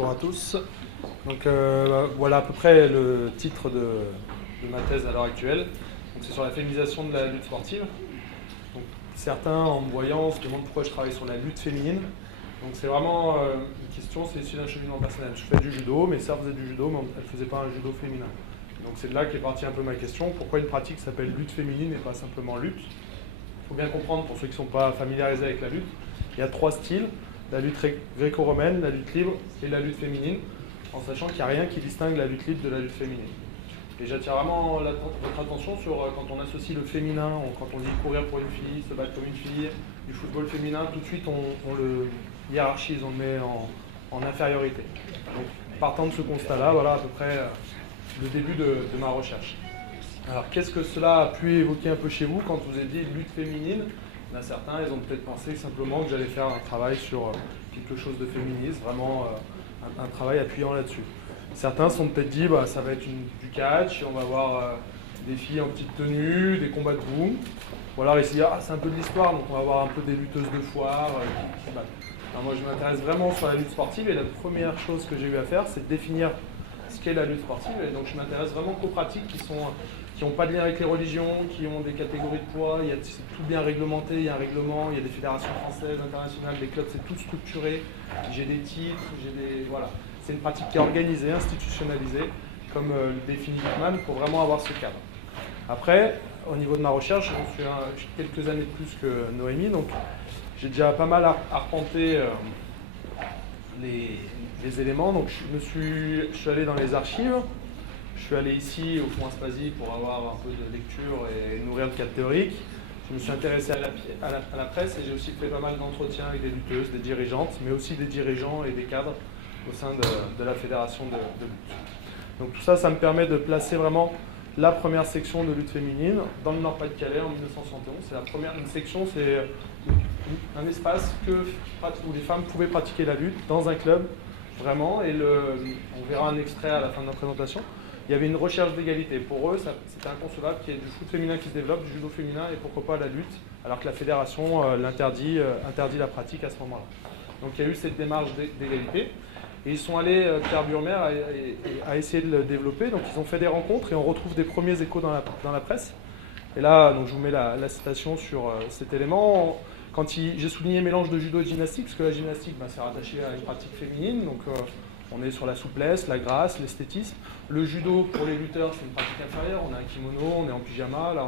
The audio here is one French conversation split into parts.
Bonjour à tous. Donc voilà à peu près le titre de ma thèse à l'heure actuelle. C'est sur la féminisation de la lutte sportive. Donc, certains, en me voyant, se demandent pourquoi je travaille sur la lutte féminine. Donc c'est vraiment une question, c'est issu d'un cheminement personnel. Je fais du judo, mes sœurs faisaient du judo, mais elles ne faisaient pas un judo féminin. Donc c'est de là qu'est partie un peu ma question. Pourquoi une pratique s'appelle lutte féminine et pas simplement lutte? Il faut bien comprendre, pour ceux qui ne sont pas familiarisés avec la lutte, il y a trois styles. La lutte gréco-romaine, la lutte libre et la lutte féminine, en sachant qu'il n'y a rien qui distingue la lutte libre de la lutte féminine. Et j'attire vraiment votre attention sur quand on associe le féminin, quand on dit courir pour une fille, se battre comme une fille, du football féminin, tout de suite on le hiérarchise, on le met en infériorité. Donc partant de ce constat-là, voilà à peu près le début de ma recherche. Alors qu'est-ce que cela a pu évoquer un peu chez vous quand vous avez dit lutte féminine? Il y en a certains, ils ont peut-être pensé simplement que j'allais faire un travail sur quelque chose de féministe, vraiment un travail appuyant là-dessus. Certains se sont peut-être dit, bah, ça va être du catch, on va avoir des filles en petite tenue, des combats de boum. Ou alors ici, c'est un peu de l'histoire, donc on va avoir un peu des lutteuses de foire qui se battent. Alors moi, je m'intéresse vraiment sur la lutte sportive et la première chose que j'ai eu à faire, c'est de définir ce qu'est la lutte sportive. Et donc je m'intéresse vraiment qu'aux pratiques qui n'ont pas de lien avec les religions, qui ont des catégories de poids, c'est tout bien réglementé, il y a un règlement, il y a des fédérations françaises, internationales, des clubs, c'est tout structuré, j'ai des titres, voilà. C'est une pratique qui est organisée, institutionnalisée, comme le définit Lippmann, pour vraiment avoir ce cadre. Après, au niveau de ma recherche, j'en suis quelques années de plus que Noémie, donc j'ai déjà pas mal arpenté les éléments, donc je suis allé dans les archives. Je suis allé ici au Fonds Aspasie pour avoir un peu de lecture et nourrir le cadre théorique. Je me suis intéressé à la presse et j'ai aussi fait pas mal d'entretiens avec des lutteuses, des dirigeantes, mais aussi des dirigeants et des cadres au sein de la fédération de lutte. Donc tout ça, ça me permet de placer vraiment la première section de lutte féminine dans le Nord-Pas-de-Calais en 1971. C'est la première section, c'est un espace où les femmes pouvaient pratiquer la lutte dans un club, vraiment, et on verra un extrait à la fin de la présentation. Il y avait une recherche d'égalité. Pour eux, c'était inconcevable qu'il y ait du foot féminin qui se développe, du judo féminin et pourquoi pas la lutte, alors que la fédération interdit la pratique à ce moment-là. Donc il y a eu cette démarche d'égalité. Et ils sont allés, Pierre Burmer a essayé de le développer. Donc ils ont fait des rencontres et on retrouve des premiers échos dans la presse. Et là, donc, je vous mets la citation sur cet élément. Quand j'ai souligné mélange de judo et de gymnastique, parce que la gymnastique, c'est rattaché à une pratique féminine. Donc on est sur la souplesse, la grâce, l'esthétisme. Le judo, pour les lutteurs, c'est une pratique inférieure. On a un kimono, on est en pyjama, là,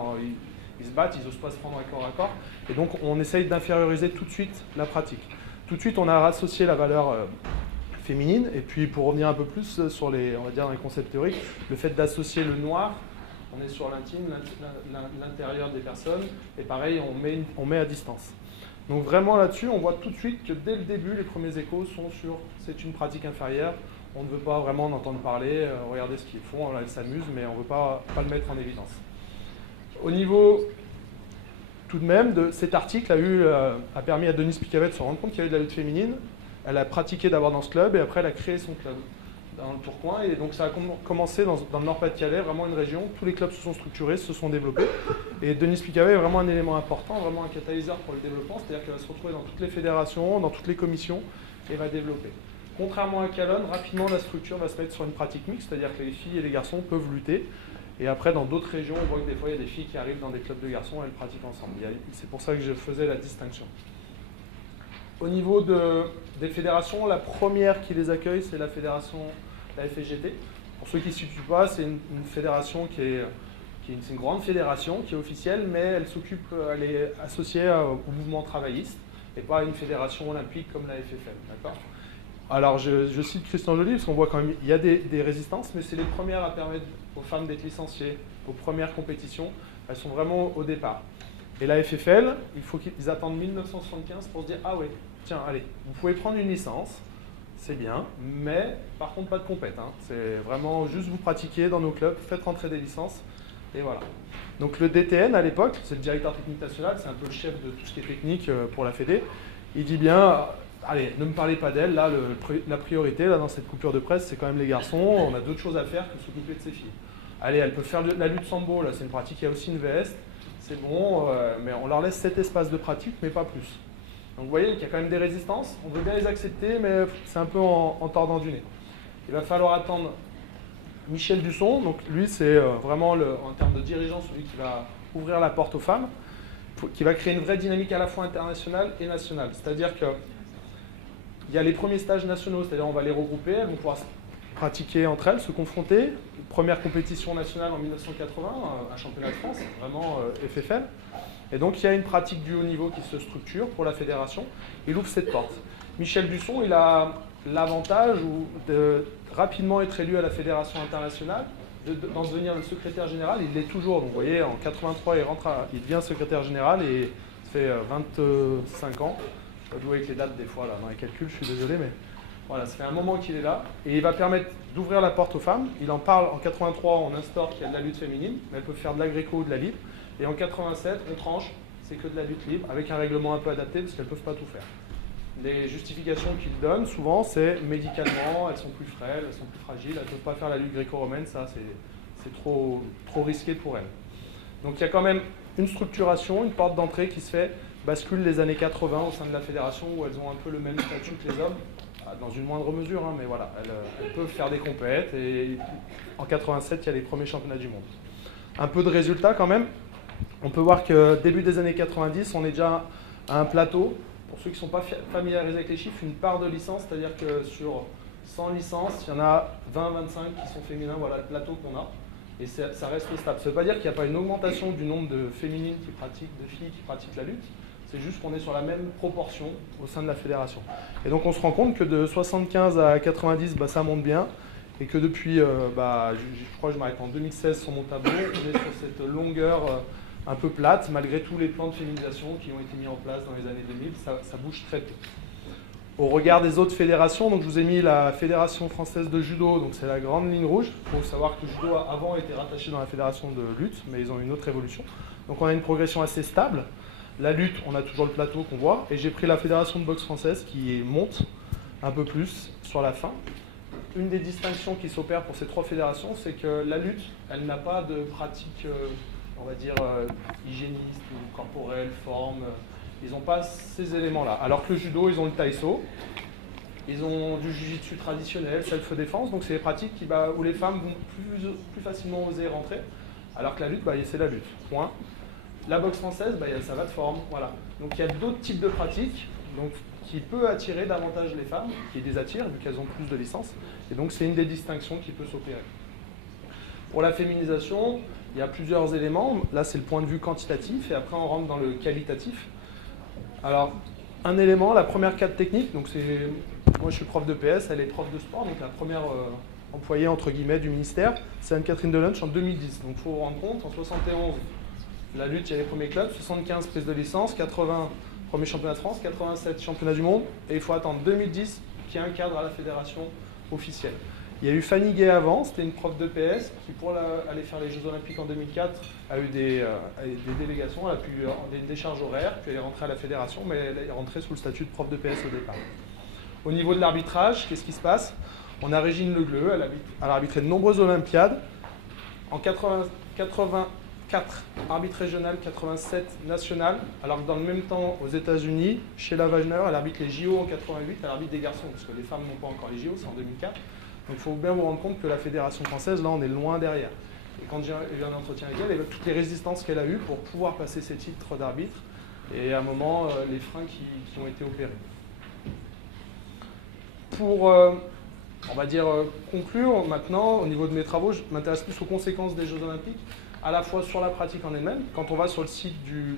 ils se battent, ils n'osent pas se prendre à corps à corps. Et donc, on essaye d'inférioriser tout de suite la pratique. Tout de suite, on a associé la valeur féminine. Et puis, pour revenir un peu plus sur les concepts théoriques, le fait d'associer le noir, on est sur l'intime, l'intérieur des personnes. Et pareil, on met à distance. Donc vraiment là-dessus, on voit tout de suite que dès le début, les premiers échos sont sur c'est une pratique inférieure, on ne veut pas vraiment en entendre parler, regardez ce qu'ils font, elles s'amusent, mais on ne veut pas le mettre en évidence. Au niveau, tout de même, de cet article a permis à Denise Picavet de se rendre compte qu'il y avait de la lutte féminine. Elle a pratiqué d'abord dans ce club et après elle a créé son club dans le Tourcoing. Et donc ça a commencé dans le Nord-Pas-de-Calais, vraiment une région. Tous les clubs se sont structurés, se sont développés. Et Denise Picavet est vraiment un élément important, vraiment un catalyseur pour le développement. C'est-à-dire qu'elle va se retrouver dans toutes les fédérations, dans toutes les commissions et va développer. Contrairement à Calonne, rapidement la structure va se mettre sur une pratique mixte, c'est-à-dire que les filles et les garçons peuvent lutter. Et après, dans d'autres régions, on voit que des fois, il y a des filles qui arrivent dans des clubs de garçons et elles pratiquent ensemble. C'est pour ça que je faisais la distinction. Au niveau des fédérations, la première qui les accueille, c'est la fédération, la FSGT. Pour ceux qui ne se situent pas, c'est une fédération qui est une grande fédération, qui est officielle, mais elle est associée au mouvement travailliste et pas à une fédération olympique comme la FFM. D'accord ? Alors, je cite Christian Joly, parce qu'on voit quand même il y a des résistances, mais c'est les premières à permettre aux femmes d'être licenciées, aux premières compétitions. Elles sont vraiment au départ. Et la FFL, il faut qu'ils attendent 1975 pour se dire « Ah ouais, tiens, allez, vous pouvez prendre une licence, c'est bien, mais par contre pas de compète. Hein. C'est vraiment juste vous pratiquer dans nos clubs, faites rentrer des licences, et voilà. » Donc le DTN à l'époque, c'est le directeur technique national, c'est un peu le chef de tout ce qui est technique pour la Fédé. Il dit bien « Allez, ne me parlez pas d'elle, là, la priorité là, dans cette coupure de presse, c'est quand même les garçons, on a d'autres choses à faire que s'occuper de ces filles. Allez, elles peuvent faire la lutte sambo, là, c'est une pratique, il y a aussi une veste. C'est bon, mais on leur laisse cet espace de pratique, mais pas plus. Donc vous voyez qu'il y a quand même des résistances, on veut bien les accepter, mais c'est un peu en tordant du nez. Il va falloir attendre Michel Dusson, donc lui c'est vraiment, en termes de dirigeant, celui qui va ouvrir la porte aux femmes, qui va créer une vraie dynamique à la fois internationale et nationale. C'est-à-dire qu'il y a les premiers stages nationaux, c'est-à-dire on va les regrouper, elles vont pouvoir pratiquer entre elles, se confronter. Première compétition nationale en 1980, un championnat de France, vraiment FFL. Et donc il y a une pratique du haut niveau qui se structure pour la fédération. Il ouvre cette porte. Michel Dusson, il a l'avantage de rapidement être élu à la fédération internationale, d'en devenir le secrétaire général. Il l'est toujours. Donc vous voyez, en 83, il devient secrétaire général et ça fait 25 ans. Je dois jouer avec les dates des fois là, dans les calculs, je suis désolé, mais voilà, ça fait un moment qu'il est là. Et il va permettre d'ouvrir la porte aux femmes. Il en parle en 83, on instaure qu'il y a de la lutte féminine, mais elles peuvent faire de l'agréco ou de la libre. Et en 87, on tranche, c'est que de la lutte libre, avec un règlement un peu adapté, parce qu'elles ne peuvent pas tout faire. Les justifications qu'il donne, souvent, c'est médicalement, elles sont plus frêles, elles sont plus fragiles, elles ne peuvent pas faire la lutte gréco-romaine, ça c'est trop risqué pour elles. Donc il y a quand même une structuration, une porte d'entrée qui se fait, bascule les années 80 au sein de la fédération, où elles ont un peu le même statut que les hommes, dans une moindre mesure, hein, mais voilà, elles peuvent faire des compètes, et en 87, il y a les premiers championnats du monde. Un peu de résultats quand même. On peut voir que début des années 90, on est déjà à un plateau. Pour ceux qui ne sont pas familiarisés avec les chiffres, une part de licence, c'est-à-dire que sur 100 licences, il y en a 20-25 qui sont féminins, voilà le plateau qu'on a. Et ça reste stable. Ça ne veut pas dire qu'il n'y a pas une augmentation du nombre de féminines qui pratiquent, de filles qui pratiquent la lutte. C'est juste qu'on est sur la même proportion au sein de la fédération. Et donc on se rend compte que de 75 à 90, ça monte bien. Et que depuis, je crois que je m'arrête en 2016 sur mon tableau, on est sur cette longueur un peu plate, malgré tous les plans de féminisation qui ont été mis en place dans les années 2000, ça bouge très peu. Au regard des autres fédérations, donc je vous ai mis la Fédération française de judo, donc c'est la grande ligne rouge. Il faut savoir que le judo a avant été rattaché dans la fédération de lutte, mais ils ont une autre évolution. Donc on a une progression assez stable. La lutte, on a toujours le plateau qu'on voit, et j'ai pris la Fédération de boxe française qui monte un peu plus sur la fin. Une des distinctions qui s'opère pour ces trois fédérations, c'est que la lutte, elle n'a pas de pratique, on va dire, hygiéniste ou corporelle, forme. Ils n'ont pas ces éléments-là. Alors que le judo, ils ont le taïso, ils ont du jiu-jitsu traditionnel, self-défense, donc c'est des pratiques où les femmes vont plus facilement oser rentrer, alors que la lutte, c'est la lutte, point. La boxe française, ça va de forme, voilà. Donc il y a d'autres types de pratiques, qui peut attirer davantage les femmes, qui les attirent vu qu'elles ont plus de licences. Et donc c'est une des distinctions qui peut s'opérer. Pour la féminisation, il y a plusieurs éléments. Là c'est le point de vue quantitatif et après on rentre dans le qualitatif. Alors un élément, la première cadre technique, donc moi je suis prof de PS, elle est prof de sport, donc la première employée entre guillemets du ministère, c'est Anne-Catherine Delunch en 2010. Donc il faut vous rendre compte, en 71, la lutte, il y a les premiers clubs, 75 prises de licence, 80 premier championnat de France, 87 championnats du monde, et il faut attendre 2010 qu'il y ait un cadre à la fédération officielle. Il y a eu Fanny Gay avant, c'était une prof de PS qui, pour aller faire les Jeux Olympiques en 2004, a eu des délégations, elle a pu une décharge horaire, puis elle est rentrée à la fédération, mais elle est rentrée sous le statut de prof de PS au départ. Au niveau de l'arbitrage, qu'est-ce qui se passe? On a Régine Legleux, elle a arbitré de nombreuses Olympiades. En 84 arbitres régionales, 87 nationales, alors que dans le même temps, aux États-Unis, Sheila Wagner, elle arbitre les JO en 88, elle arbitre des garçons, parce que les femmes n'ont pas encore les JO, c'est en 2004. Donc il faut bien vous rendre compte que la fédération française, là, on est loin derrière. Et quand j'ai eu un entretien avec elle, toutes les résistances qu'elle a eues pour pouvoir passer ses titres d'arbitre, et à un moment, les freins qui ont été opérés. Pour, on va dire, conclure maintenant, au niveau de mes travaux, je m'intéresse plus aux conséquences des Jeux Olympiques, à la fois sur la pratique en elle-même. Quand on va sur le site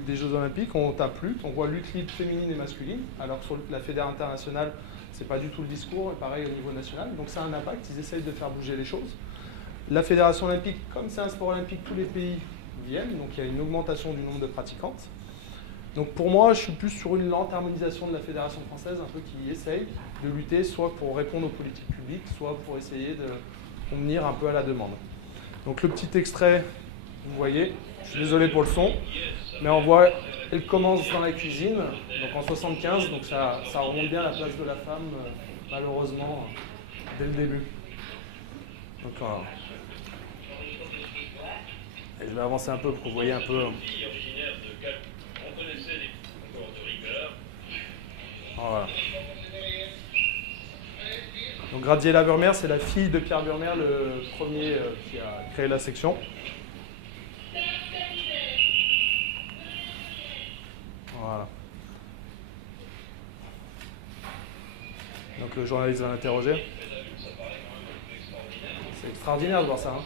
des Jeux Olympiques, on tape lutte, on voit lutte libre féminine et masculine, alors que sur la fédération internationale, c'est pas du tout le discours, et pareil au niveau national. Donc ça a un impact, ils essayent de faire bouger les choses. La fédération olympique, comme c'est un sport olympique, tous les pays viennent, donc il y a une augmentation du nombre de pratiquantes. Donc pour moi, je suis plus sur une lente harmonisation de la fédération française, un peu qui essaye de lutter soit pour répondre aux politiques publiques, soit pour essayer de convenir un peu à la demande. Donc le petit extrait, vous voyez, je suis désolé pour le son, mais on voit, elle commence dans la cuisine, donc en 75, donc ça remonte bien la place de la femme, malheureusement, dès le début. Donc, et je vais avancer un peu pour que vous voyez un peu. Graziella Burmer, c'est la fille de Pierre Burmer, le premier qui a créé la section. Voilà. Donc le journaliste va l'interroger. C'est extraordinaire de voir ça. Hein.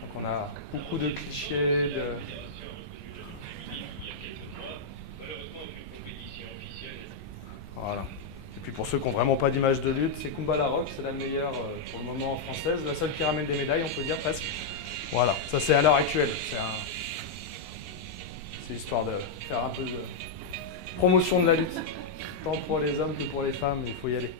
Donc on a beaucoup de clichés, Voilà. Et puis pour ceux qui n'ont vraiment pas d'image de lutte, c'est Kumba La Rock, c'est la meilleure pour le moment française, la seule qui ramène des médailles, on peut dire presque. Voilà, ça c'est à l'heure actuelle. C'est histoire de faire un peu de promotion de la lutte, tant pour les hommes que pour les femmes, il faut y aller.